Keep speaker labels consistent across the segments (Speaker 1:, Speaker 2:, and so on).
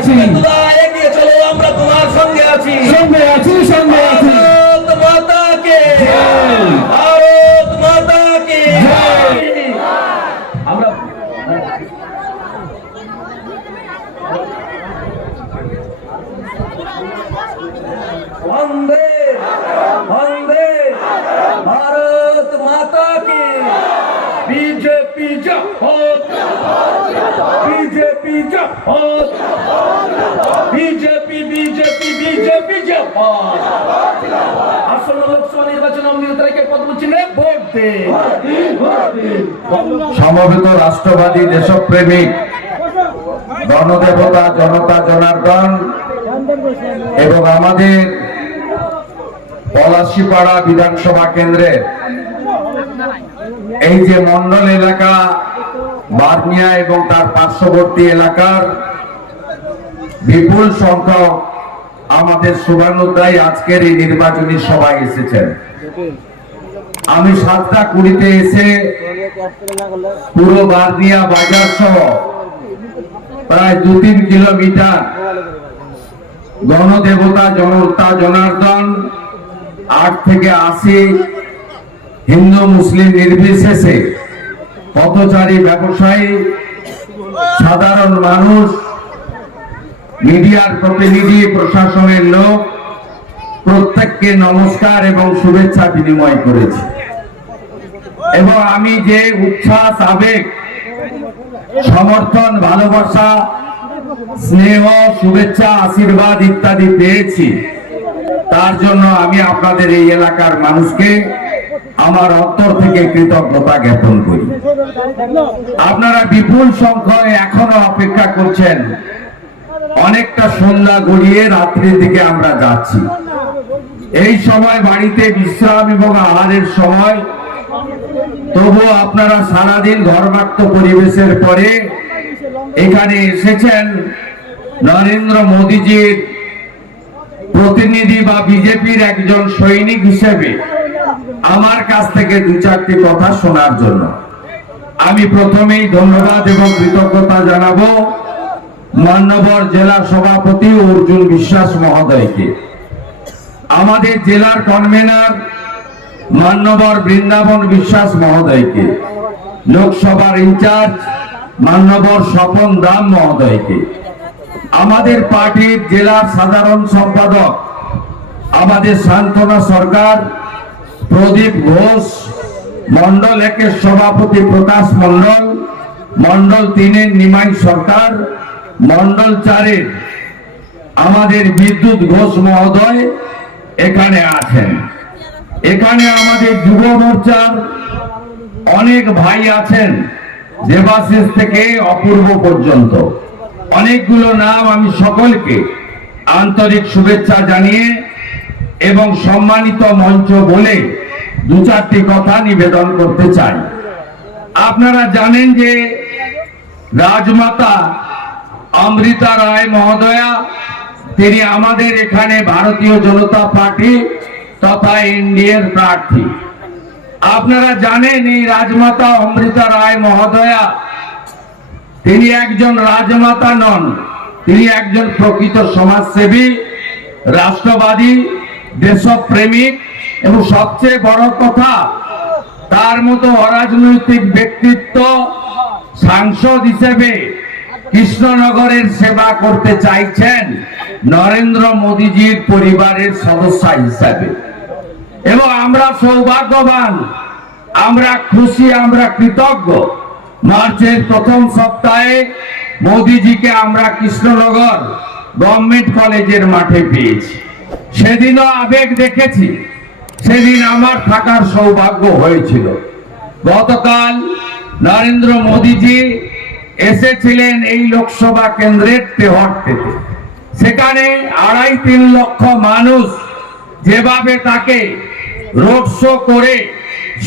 Speaker 1: আছি।
Speaker 2: এগিয়ে চলো আমরা তোমার সঙ্গে আছি।
Speaker 1: সঙ্গে আছি সঙ্গে আছি।
Speaker 2: ভারত মাতা কে
Speaker 1: জয়।
Speaker 2: ভারত মাতা কে
Speaker 1: জয়।
Speaker 2: আমরা বন্দে বন্দে ভারত মাতা বিজেপি জহত
Speaker 3: সমবেত রাষ্ট্রবাদী দেশপ্রেমিক, গণদেবতা, জনতা, জনার্দন এবং আমাদের পলাশিপাড়া বিধানসভা কেন্দ্রে এই যে মন্ডল এলাকা বার্মিয়া এবং তার পার্শ্ববর্তী এলাকার বিপুল সংখ্যক আমাদের শুভানুদ্দায়ী আজকের এই নির্বাচনী সভায় এসেছেন। আমি সাতটা কুড়িতে এসে পুরো বারদিয়া বাজার সহ প্রায় দু তিন কিলোমিটার গণদেবতা, জনতা, জনার্দন, আট থেকে আশি হিন্দু, মুসলিম নির্বিশেষে পথচারী ব্যবসায়ী, সাধারণ মানুষ, মিডিয়ার প্রতিনিধি, প্রশাসনের লোক, প্রত্যেককে নমস্কার এবং শুভেচ্ছা বিনিময় করেছি। এবং আমি যে উচ্ছ্বাস, আবেগ, সমর্থন, ভালোবাসা, স্নেহ, শুভেচ্ছা, আশীর্বাদ ইত্যাদি পেয়েছি, তার জন্য আমি আপনাদের এই এলাকার মানুষকে আমার অন্তর থেকে কৃতজ্ঞতা জ্ঞাপন করি। আপনারা বিপুল সংখ্যায় এখনও অপেক্ষা করছেন। অনেকটা সন্ধ্যা গড়িয়ে রাত্রির দিকে আমরা যাচ্ছি। এই সময় বাড়িতে বিশ্রাম এবং আহারের সময়। তবু আপনারা সারাদিন ঘরমাক্ত পরিবেশের পরে এখানে এসেছেন নরেন্দ্র মোদীজির প্রতিনিধি বা বিজেপির একজন সৈনিক হিসেবে। আমার কাছ থেকে দু চারটি কথা শোনার জন্য। আমি প্রথমেই ধন্যবাদ এবং কৃতজ্ঞতা জানাব মান্যবর জেলা সভাপতি অর্জুন বিশ্বাস মহোদয়কে। আমাদের জেলার কনভেনার মান্যবর বৃন্দাবন বিশ্বাস মহোদয়কে। লোকসভার ইনচার্জ মান্যবর স্বপন দাম মহোদয়কে। আমাদের পার্টির জেলার সাধারণ সম্পাদক, আমাদের সান্ত্বনা সরকার প্রদীপ ঘোষ মন্ডল একের সভাপতি প্রকাশ মন্ডল মন্ডল তিনের নিমাই সরকার মন্ডল চারের আমাদের বিদ্যুৎ ঘোষ মহোদয় এখানে আছেন। এখানে আমাদের যুব মোর্চার অনেক ভাই আছেন, দেবাশিস থেকে অপূর্ব পর্যন্ত। অনেকগুলো নাম আমি সকলকে আন্তরিক শুভেচ্ছা জানিয়ে এবং সম্মানিত মঞ্চ বলে দু চারটি কথা নিবেদন করতে চাই। আপনারা জানেন যে রাজমাতা অমৃতা রায় মহোদয়া, তিনি আমাদের এখানে ভারতীয় জনতা পার্টি তথা এনডিএর প্রার্থী। আপনারা জানেন এই রাজমাতা অমৃতা রায় মহোদয়া, তিনি একজন রাজমাতা নন, তিনি একজন প্রকৃত সমাজসেবী, রাষ্ট্রবাদী দেশপ্রেমিক এবং সবচেয়ে বড় কথা, তার মতো অরাজনৈতিক ব্যক্তিত্ব সাংসদ হিসেবে কৃষ্ণনগরের সেবা করতে চাইছেন নরেন্দ্র মোদীজির পরিবারের সদস্য হিসাবে। এবং আমরা সৌভাগ্যবান, আমরা খুশি, আমরা কৃতজ্ঞ। মার্চের প্রথম সপ্তাহে মোদিজিকে আমরা কৃষ্ণনগর গভর্নমেন্ট কলেজের মাঠে পেয়েছি। সেদিনও আবেগ দেখেছি। সেদিন আমার থাকার সৌভাগ্য হয়েছিল। গতকাল নরেন্দ্র মোদীজি এসেছিলেন এই লোকসভা কেন্দ্রের তেহট্টেতে সেখানে আড়াই তিন লক্ষ মানুষ যেভাবে তাকে রোড শো করে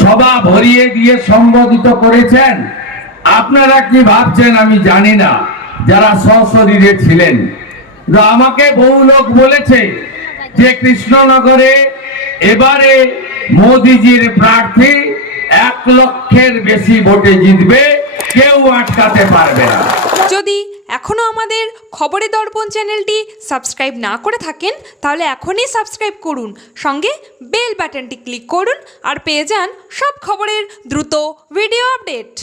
Speaker 3: সভা ভরিয়ে দিয়ে সম্বোধিত করেছেন, আপনারা কি ভাবছেন আমি জানি না, যারা সশরীরে ছিলেন। আমাকে বহু লোক বলেছে যে কৃষ্ণনগরে এবারে মোদিজির প্রার্থী এক লক্ষের বেশি ভোটে জিতবে, কেউ আটকাতে পারবে না।
Speaker 4: যদি এখনও আমাদের খবরের দর্পণ চ্যানেলটি সাবস্ক্রাইব না করে থাকেন, তাহলে এখনই সাবস্ক্রাইব করুন। সঙ্গে বেল বাটনটি ক্লিক করুন আর পেয়ে যান সব খবরের দ্রুত ভিডিও আপডেট।